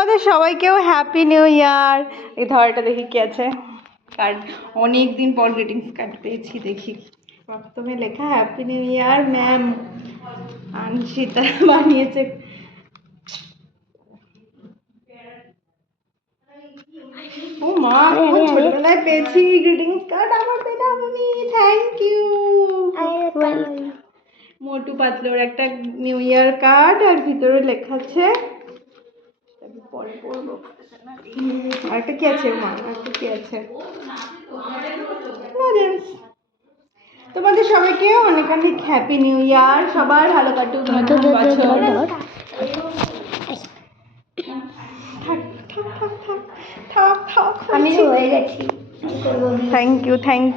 তোমাদের সবাইকেও happy new year. এই ধরটা দেখি কি আছে, কার্ড। অনেক দিন পর গ্রিটিংস কার্ড পেয়েছি, দেখি। প্রথমে লেখা হ্যাপি নিউ ইয়ার ম্যাম, আনশিতা বানিয়েছে। ও মা, আমি ছোটবেলায় পেয়েছি গ্রিটিংস কার্ড, আবার পেলাম আমি। Thank you. মোটু পাতলুর একটা নিউ ইয়ার কার্ড, আর ভিতরে লেখা আছে পরে পড়বো। আরেকটা কি আছে মা, আরেকটা কি আছে? তোমাদের সবাইকে অনেক অনেক হ্যাপি নিউ ইয়ার। সবার ভালো কাটুক বছর। আমি হয়ে গেছি। Thank you, thank you.